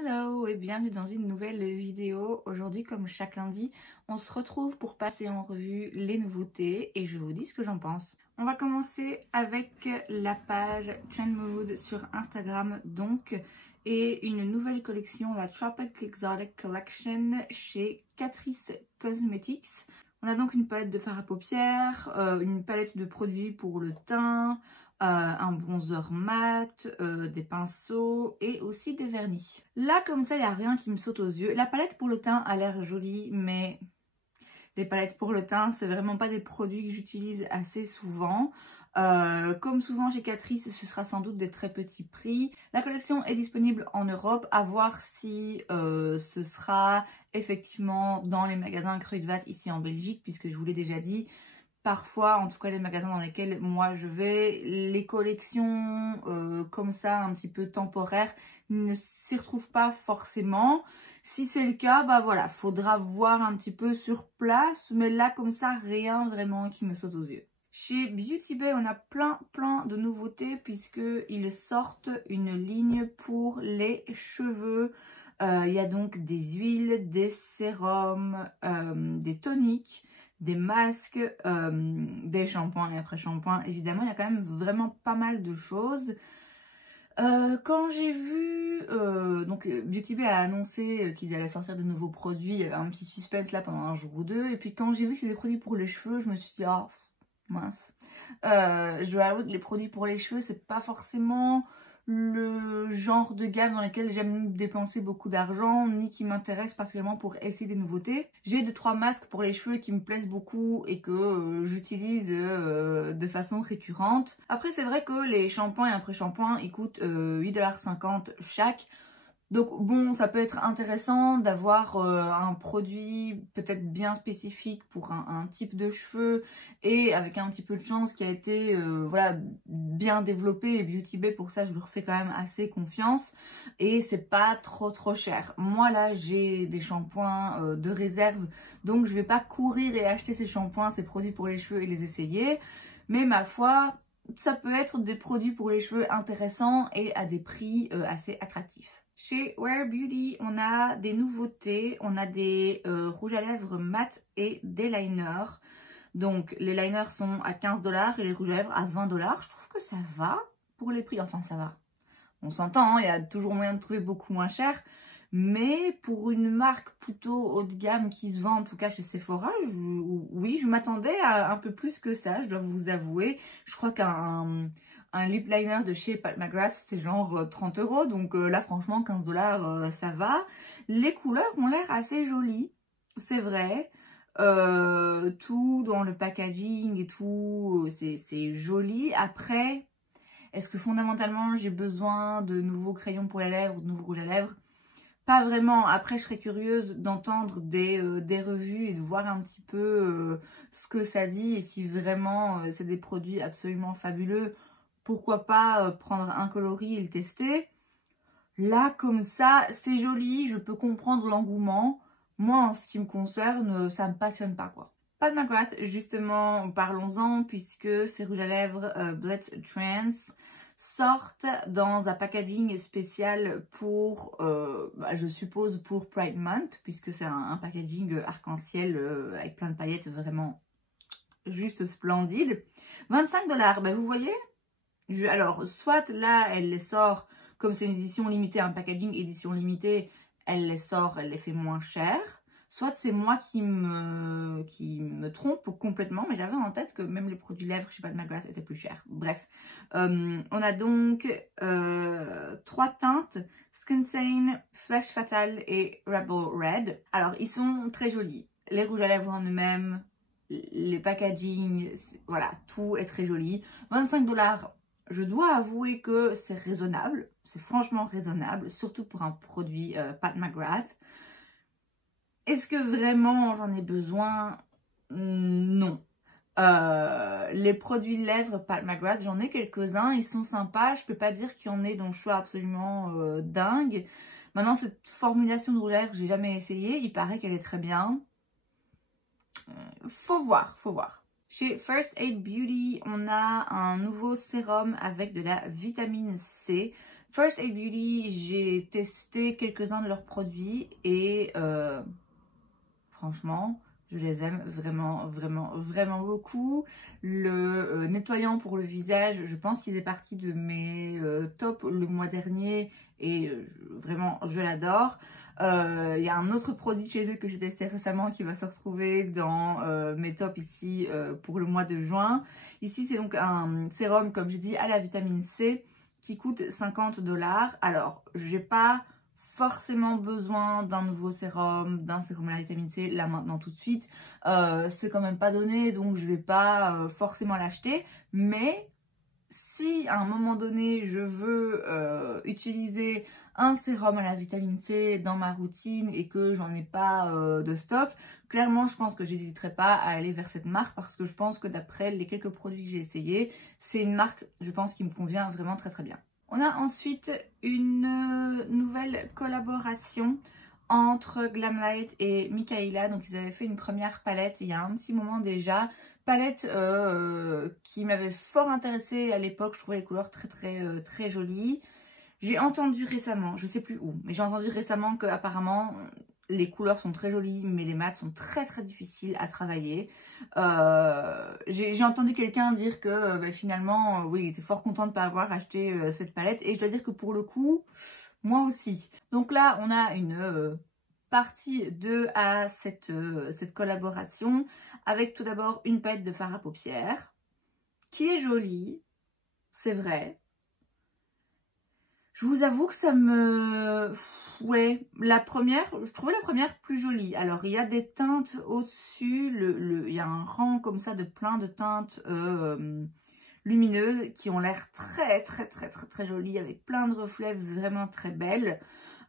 Hello et bienvenue dans une nouvelle vidéo. Aujourd'hui, comme chaque lundi, on se retrouve pour passer en revue les nouveautés et je vous dis ce que j'en pense. On va commencer avec la page Trend Mood sur Instagram donc et une nouvelle collection, la Tropic Exotic Collection chez Catrice Cosmetics. On a donc une palette de fard à paupières, une palette de produits pour le teint, un bronzer mat, des pinceaux et aussi des vernis. Là comme ça il n'y a rien qui me saute aux yeux. La palette pour le teint a l'air jolie mais les palettes pour le teint c'est vraiment pas des produits que j'utilise assez souvent. Comme souvent chez Catrice, ce sera sans doute des très petits prix. La collection est disponible en Europe, à voir si ce sera effectivement dans les magasins Kruidvat ici en Belgique, puisque je vous l'ai déjà dit. Parfois, en tout cas les magasins dans lesquels moi je vais, les collections comme ça un petit peu temporaires ne s'y retrouvent pas forcément. Si c'est le cas, bah voilà, faudra voir un petit peu sur place, mais là comme ça, rien vraiment qui me saute aux yeux. Chez Beauty Bay, on a plein de nouveautés puisqu'ils sortent une ligne pour les cheveux. Il y a donc des huiles, des sérums, des toniques, des masques, des shampoings et après-shampoings. Évidemment, il y a quand même vraiment pas mal de choses. Quand j'ai vu, donc Beauty Bay a annoncé qu'ils allaient sortir de nouveaux produits, il y avait un petit suspense là pendant un jour ou deux. Et puis quand j'ai vu que c'était des produits pour les cheveux, je me suis dit, ah, mince. Je dois avouer que les produits pour les cheveux, c'est pas forcément le genre de gamme dans lequel j'aime dépenser beaucoup d'argent, ni qui m'intéresse particulièrement pour essayer des nouveautés. J'ai 2-3 masques pour les cheveux qui me plaisent beaucoup et que j'utilise de façon récurrente. Après, c'est vrai que les shampoings et après-shampoings, ils coûtent 8,50 $ chaque. Donc bon, ça peut être intéressant d'avoir un produit peut-être bien spécifique pour un type de cheveux et avec un petit peu de chance qui a été voilà, bien développé. Et Beauty Bay, pour ça je leur fais quand même assez confiance et c'est pas trop cher. Moi là j'ai des shampoings de réserve, donc je vais pas courir et acheter ces shampoings, ces produits pour les cheveux et les essayer, mais ma foi, ça peut être des produits pour les cheveux intéressants et à des prix assez attractifs. Chez Wear Beauty, on a des nouveautés, on a des rouges à lèvres mat et des liners. Donc les liners sont à 15 $ et les rouges à lèvres à 20 $. Je trouve que ça va pour les prix, enfin ça va. On s'entend, hein, il y a toujours moyen de trouver beaucoup moins cher. Mais pour une marque plutôt haut de gamme qui se vend, en tout cas chez Sephora, oui, je m'attendais à un peu plus que ça, je dois vous avouer. Je crois qu'un lip liner de chez Pat McGrath, c'est genre 30 €. Donc là, franchement, 15 $, ça va. Les couleurs ont l'air assez jolies, c'est vrai. Tout dans le packaging et tout, c'est joli. Après, est-ce que fondamentalement, j'ai besoin de nouveaux crayons pour les lèvres ou de nouveaux rouges à lèvres? Pas vraiment. Après, je serais curieuse d'entendre des revues et de voir un petit peu ce que ça dit. Et si vraiment c'est des produits absolument fabuleux, pourquoi pas prendre un coloris et le tester. Là, comme ça, c'est joli. Je peux comprendre l'engouement. Moi, en ce qui me concerne, ça me passionne pas, quoi. Pat McGrath, justement, parlons-en, puisque ces rouges à lèvres Blitz Trance sortent dans un packaging spécial pour, je suppose, pour Pride Month, puisque c'est un packaging arc-en-ciel avec plein de paillettes, vraiment juste splendide. 25 $, vous voyez, alors, soit là, elle les sort, comme c'est une édition limitée, un packaging édition limitée, elle les sort, elle les fait moins cher. Soit c'est moi qui me trompe complètement, mais j'avais en tête que même les produits lèvres chez Pat McGrath étaient plus chers. Bref, on a donc 3 teintes, Skin Sane, Flash Fatal et Rebel Red. Alors, ils sont très jolis. Les rouges à lèvres en eux-mêmes, les packaging, voilà, tout est très joli. 25 $, je dois avouer que c'est raisonnable. C'est franchement raisonnable, surtout pour un produit Pat McGrath. Est-ce que vraiment j'en ai besoin? Non. Les produits lèvres Pat McGrath, j'en ai quelques-uns, ils sont sympas. Je peux pas dire qu'il y en ait dont je sois absolument dingue. Maintenant, cette formulation de rouge à lèvres, j'ai jamais essayé. Il paraît qu'elle est très bien. Faut voir, faut voir. Chez First Aid Beauty, on a un nouveau sérum avec de la vitamine C. First Aid Beauty, j'ai testé quelques-uns de leurs produits et franchement, je les aime vraiment beaucoup. Le nettoyant pour le visage, je pense qu'il faisait partie de mes tops le mois dernier et vraiment, je l'adore. Il y a un autre produit chez eux que j'ai testé récemment qui va se retrouver dans mes tops ici pour le mois de juin. Ici, c'est donc un sérum, comme je dis, à la vitamine C qui coûte 50 $. Alors, j'ai pas forcément besoin d'un nouveau sérum, d'un sérum à la vitamine C, là maintenant tout de suite. C'est quand même pas donné, donc je vais pas forcément l'acheter. Mais si à un moment donné, je veux utiliser un sérum à la vitamine C dans ma routine et que j'en ai pas de stock, clairement, je pense que j'hésiterai pas à aller vers cette marque parce que je pense que d'après les quelques produits que j'ai essayés, c'est une marque, je pense, qui me convient vraiment très bien. On a ensuite une nouvelle collaboration entre Glamlight et Mikaela. Donc ils avaient fait une première palette il y a un petit moment déjà. Palette qui m'avait fort intéressée à l'époque. Je trouvais les couleurs très jolies. J'ai entendu récemment, je sais plus où, mais j'ai entendu récemment que apparemment les couleurs sont très jolies, mais les mats sont très difficiles à travailler. J'ai entendu quelqu'un dire que finalement, oui, il était fort content de ne pas avoir acheté cette palette. Et je dois dire que pour le coup, moi aussi. Donc là, on a une partie 2 à cette collaboration, avec tout d'abord une palette de fard à paupières, qui est jolie, c'est vrai. Je vous avoue que ça me... Ouais, la première, je trouvais la première plus jolie. Alors, il y a des teintes au-dessus, il y a un rang comme ça de plein de teintes lumineuses qui ont l'air très jolies, avec plein de reflets vraiment très belles.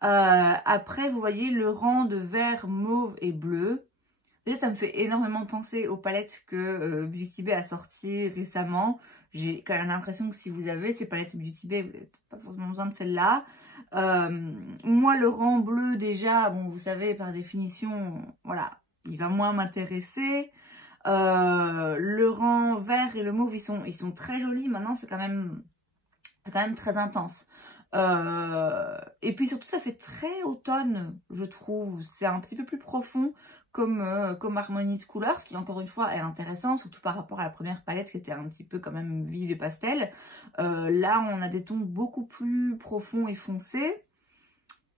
Après, vous voyez le rang de vert, mauve et bleu. Déjà, ça me fait énormément penser aux palettes que Beauty Bay a sorties récemment. J'ai quand même l'impression que si vous avez ces palettes Beauty Bay, vous n'avez pas forcément besoin de celle-là. Moi, le rang bleu, déjà, bon, vous savez, par définition, voilà, il va moins m'intéresser. Le rang vert et le mauve, ils sont très jolis. Maintenant, c'est quand même très intense. Et puis surtout, ça fait très automne, je trouve. C'est un petit peu plus profond comme harmonie de couleurs, ce qui encore une fois est intéressant, surtout par rapport à la première palette qui était un petit peu quand même vive et pastel. Là, on a des tons beaucoup plus profonds et foncés.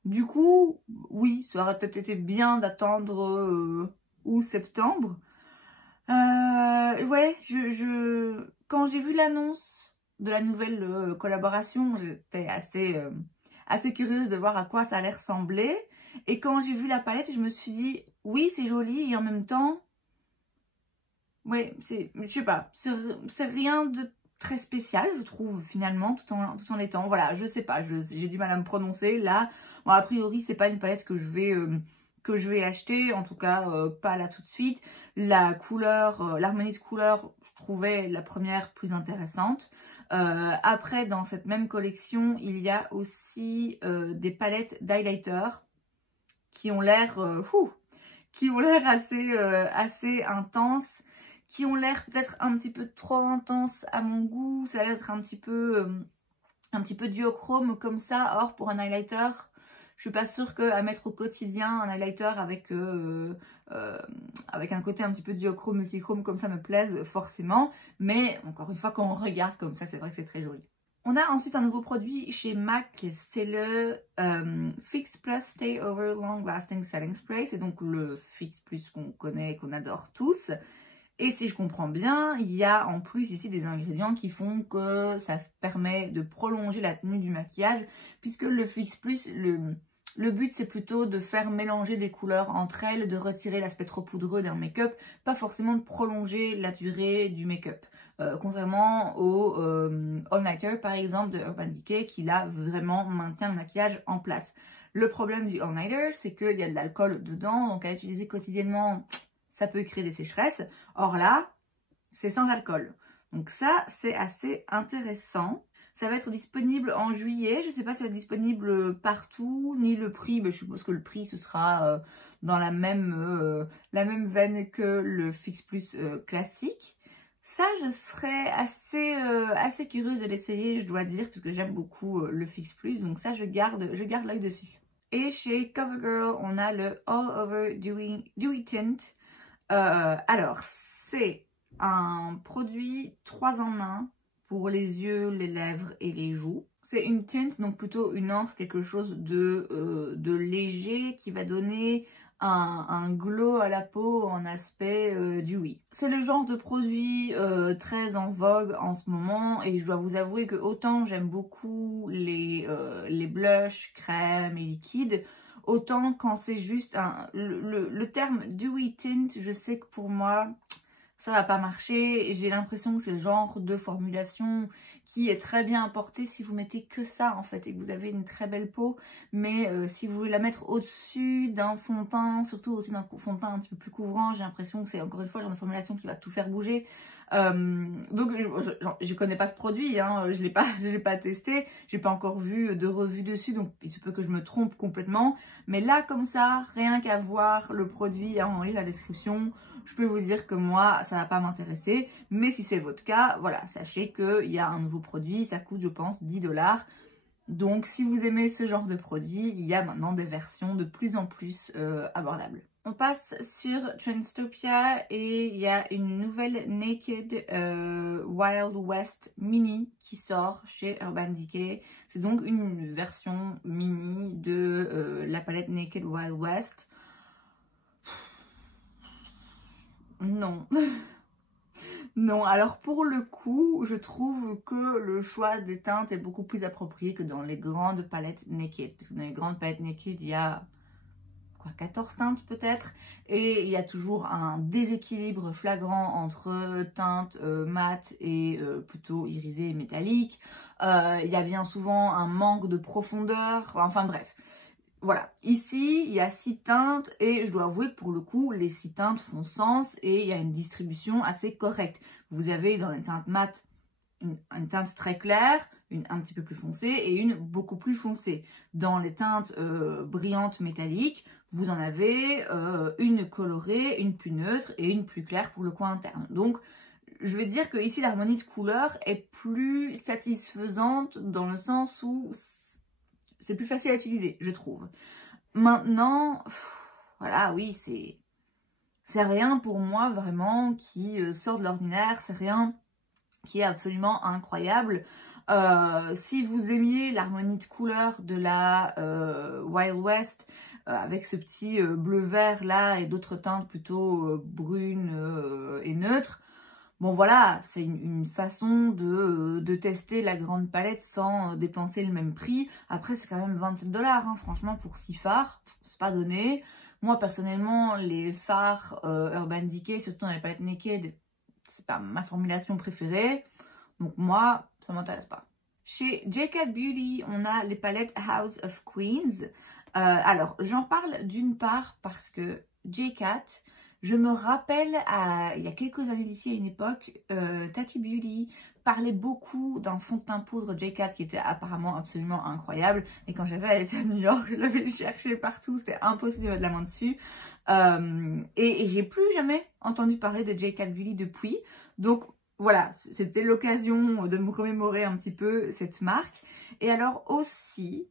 Du coup, oui, ça aurait peut-être été bien d'attendre août-septembre. Ouais, quand j'ai vu l'annonce de la nouvelle collaboration, j'étais assez curieuse de voir à quoi ça allait ressembler. Et quand j'ai vu la palette, je me suis dit, oui, c'est joli, et en même temps, ouais, je sais pas, c'est rien de très spécial, je trouve, finalement, tout en l'étant. Voilà, je sais pas, j'ai du mal à me prononcer. Là, bon, a priori, c'est pas une palette que je vais acheter, en tout cas, pas là tout de suite. La couleur, l'harmonie de couleurs, je trouvais la première plus intéressante. Après, dans cette même collection, il y a aussi des palettes d'highlighter qui ont l'air assez intenses, qui ont l'air peut-être un petit peu trop intenses à mon goût. Ça a l'air d'être un petit peu duochrome comme ça. Or, pour un highlighter, je suis pas sûre qu'à mettre au quotidien un highlighter avec un côté un petit peu duochrome, multichrome comme ça me plaise forcément. Mais encore une fois, quand on regarde comme ça, c'est vrai que c'est très joli. On a ensuite un nouveau produit chez MAC, c'est le Fix Plus Stay Over Long Lasting Setting Spray. C'est donc le Fix Plus qu'on connaît et qu'on adore tous. Et si je comprends bien, il y a en plus ici des ingrédients qui font que ça permet de prolonger la tenue du maquillage. Puisque le Fix Plus, le but c'est plutôt de faire mélanger les couleurs entre elles, de retirer l'aspect trop poudreux d'un make-up, pas forcément de prolonger la durée du make-up. Contrairement au All Nighter par exemple de Urban Decay qui là vraiment maintient le maquillage en place. Le problème du All Nighter, c'est qu'il y a de l'alcool dedans, donc à utiliser quotidiennement, ça peut créer des sécheresses. Or là, c'est sans alcool. Donc ça, c'est assez intéressant. Ça va être disponible en juillet. Je ne sais pas si ça va être disponible partout, ni le prix. Je suppose que le prix, ce sera dans la même veine que le Fix Plus classique. Ça, je serais assez curieuse de l'essayer, je dois dire, parce que j'aime beaucoup le Fix Plus. Donc ça, je garde l'œil dessus. Et chez CoverGirl, on a le All Over Dewy Tint. Alors, c'est un produit 3 en 1 pour les yeux, les lèvres et les joues. C'est une tint, donc plutôt une encre, quelque chose de léger qui va donner un glow à la peau en aspect dewy. C'est le genre de produit très en vogue en ce moment et je dois vous avouer que autant j'aime beaucoup les blushs, crèmes et liquides, autant quand c'est juste le terme dewy tint, je sais que pour moi ça va pas marcher. J'ai l'impression que c'est le genre de formulation qui est très bien apporté si vous mettez que ça en fait et que vous avez une très belle peau. Mais si vous voulez la mettre au-dessus d'un fond de teint, surtout au-dessus d'un fond de teint un petit peu plus couvrant, j'ai l'impression que c'est encore une fois le genre de formulation qui va tout faire bouger. Donc je connais pas ce produit, hein, je l'ai pas testé, j'ai pas encore vu de revue dessus, donc il se peut que je me trompe complètement. Mais là comme ça, rien qu'à voir le produit, en lire la description, je peux vous dire que moi ça va pas m'intéresser. Mais si c'est votre cas, voilà, sachez qu'il y a un nouveau produit, ça coûte je pense 10 $. Donc si vous aimez ce genre de produit, il y a maintenant des versions de plus en plus abordables. On passe sur Trendstopia et il y a une nouvelle Naked Wild West Mini qui sort chez Urban Decay. C'est donc une version mini de la palette Naked Wild West. Non. Non, alors pour le coup, je trouve que le choix des teintes est beaucoup plus approprié que dans les grandes palettes Naked. Parce que dans les grandes palettes Naked, il y a 14 teintes peut-être, et il y a toujours un déséquilibre flagrant entre teintes mat et plutôt irisées et métalliques. Il y a bien souvent un manque de profondeur, enfin bref. Voilà, ici il y a 6 teintes et je dois avouer que pour le coup les 6 teintes font sens et il y a une distribution assez correcte. Vous avez dans les teintes mat une teinte très claire, une un petit peu plus foncée et une beaucoup plus foncée. Dans les teintes brillantes métalliques, vous en avez une colorée, une plus neutre et une plus claire pour le coin interne. Donc je vais dire que ici l'harmonie de couleurs est plus satisfaisante dans le sens où c'est plus facile à utiliser, je trouve. Maintenant, voilà, oui, c'est rien pour moi vraiment qui sort de l'ordinaire, c'est rien qui est absolument incroyable. Si vous aimiez l'harmonie de couleurs de la Wild West avec ce petit bleu-vert là et d'autres teintes plutôt brunes et neutres, bon voilà, c'est une façon de tester la grande palette sans dépenser le même prix. Après c'est quand même 27 $, hein, franchement pour 6 fards, c'est pas donné. Moi personnellement les fards Urban Decay, surtout dans les palettes Naked, c'est pas ma formulation préférée. Donc moi, ça m'intéresse pas. Chez J.Cat Beauty, on a les palettes House of Queens. Alors, j'en parle d'une part parce que J.Cat, je me rappelle, il y a quelques années d'ici, à une époque, Tati Beauty parlait beaucoup d'un fond de teint poudre J.Cat qui était apparemment absolument incroyable. Et quand j'avais été à New York, je l'avais cherché partout, c'était impossible de mettre la main dessus. Et j'ai plus jamais entendu parler de J.Cat Beauty depuis. Donc voilà, c'était l'occasion de me remémorer un petit peu cette marque. Et alors aussi,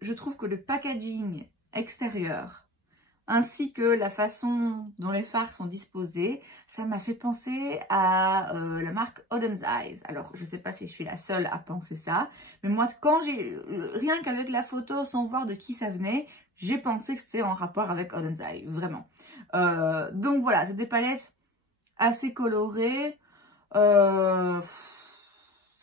je trouve que le packaging extérieur ainsi que la façon dont les fards sont disposés, ça m'a fait penser à la marque Auden's Eyes. Alors, je ne sais pas si je suis la seule à penser ça, mais moi, quand rien qu'avec la photo, sans voir de qui ça venait, j'ai pensé que c'était en rapport avec Auden's Eyes, vraiment. Donc voilà, c'est des palettes assez colorées,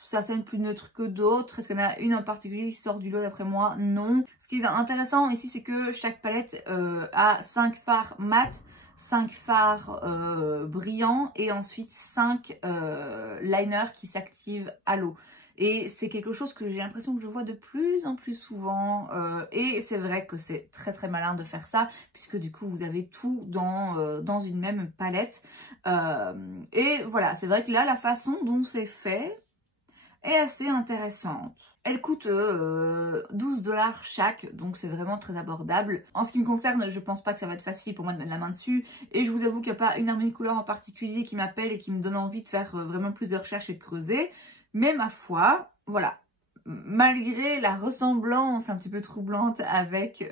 certaines plus neutres que d'autres. Est-ce qu'il y en a une en particulier qui sort du lot d'après moi? Non. Ce qui est intéressant ici, c'est que chaque palette a 5 fards mat, 5 fards brillants et ensuite 5 liners qui s'activent à l'eau. Et c'est quelque chose que j'ai l'impression que je vois de plus en plus souvent. Et c'est vrai que c'est très très malin de faire ça, puisque du coup vous avez tout dans une même palette. Et voilà, c'est vrai que là, la façon dont c'est fait est assez intéressante. Elle coûte 12 $ chaque, donc c'est vraiment très abordable. En ce qui me concerne, je pense pas que ça va être facile pour moi de mettre la main dessus. Et je vous avoue qu'il n'y a pas une harmonie de couleur en particulier qui m'appelle et qui me donne envie de faire vraiment plus de recherches et de creuser. Mais ma foi, voilà. Malgré la ressemblance un petit peu troublante avec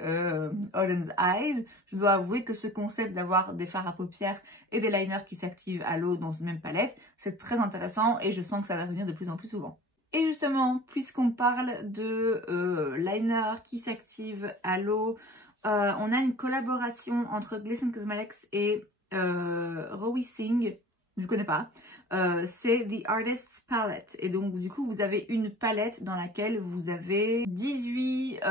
Holland's Eyes, je dois avouer que ce concept d'avoir des fards à paupières et des liners qui s'activent à l'eau dans une même palette, c'est très intéressant et je sens que ça va revenir de plus en plus souvent. Et justement, puisqu'on parle de liner qui s'active à l'eau, on a une collaboration entre Glisten Cosmetics et Rowie Singh. Je ne connais pas. C'est The Artist's Palette. Et donc, du coup, vous avez une palette dans laquelle vous avez 18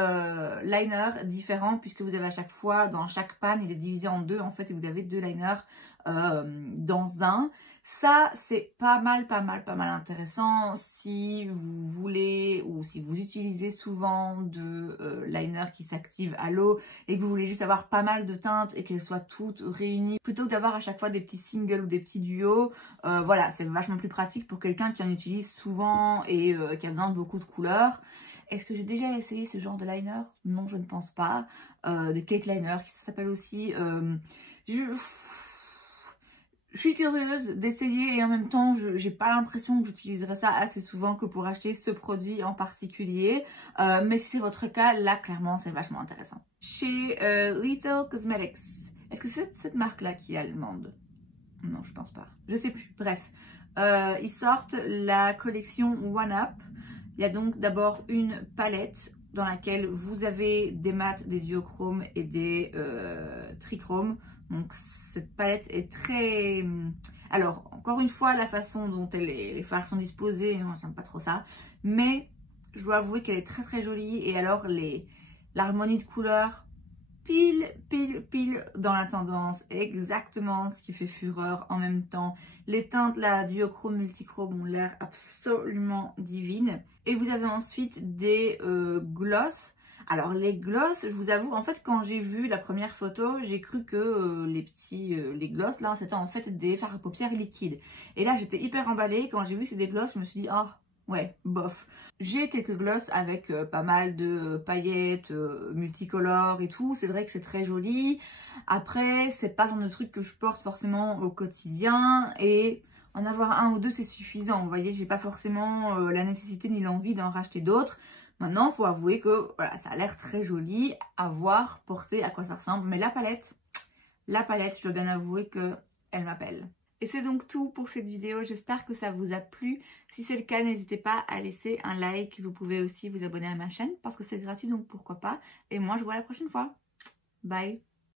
liners différents, puisque vous avez à chaque fois, dans chaque panne, il est divisé en deux, en fait, et vous avez 2 liners dans un. Ça, c'est pas mal intéressant si vous voulez ou si vous utilisez souvent de liner qui s'active à l'eau et que vous voulez juste avoir pas mal de teintes et qu'elles soient toutes réunies plutôt que d'avoir à chaque fois des petits singles ou des petits duos. Voilà, c'est vachement plus pratique pour quelqu'un qui en utilise souvent et qui a besoin de beaucoup de couleurs. Est-ce que j'ai déjà essayé ce genre de liner? Non, je ne pense pas. Des cake liners qui s'appellent aussi... Je suis curieuse d'essayer et en même temps, j'ai pas l'impression que j'utiliserai ça assez souvent que pour acheter ce produit en particulier. Mais si c'est votre cas, là, clairement, c'est vachement intéressant. Chez Lethal Cosmetics, est-ce que c'est cette marque-là qui est allemande? Non, je pense pas. Je sais plus. Bref, ils sortent la collection One Up. Il y a donc d'abord une palette dans laquelle vous avez des mats, des duochromes et des trichromes. Donc cette palette est très... Alors, encore une fois, la façon dont les fards sont disposés, moi j'aime pas trop ça. Mais je dois avouer qu'elle est très jolie. Et alors, l'harmonie de couleurs, pile dans la tendance, exactement ce qui fait fureur en même temps. Les teintes là, duochrome, multichrome ont l'air absolument divines. Et vous avez ensuite des gloss. Alors les gloss, je vous avoue, en fait quand j'ai vu la première photo, j'ai cru que les gloss là, c'était en fait des fards à paupières liquides. Et là j'étais hyper emballée, quand j'ai vu c'est des gloss, je me suis dit, oh ouais, bof. J'ai quelques gloss avec pas mal de paillettes, multicolores et tout. C'est vrai que c'est très joli. Après, c'est pas le genre de truc que je porte forcément au quotidien. Et en avoir un ou deux, c'est suffisant. Vous voyez, j'ai pas forcément la nécessité ni l'envie d'en racheter d'autres. Maintenant, il faut avouer que voilà, ça a l'air très joli à voir, porter, à quoi ça ressemble. Mais la palette, je dois bien avouer qu'elle m'appelle. Et c'est donc tout pour cette vidéo, j'espère que ça vous a plu. Si c'est le cas, n'hésitez pas à laisser un like. Vous pouvez aussi vous abonner à ma chaîne parce que c'est gratuit, donc pourquoi pas. Et moi, je vous vois la prochaine fois. Bye!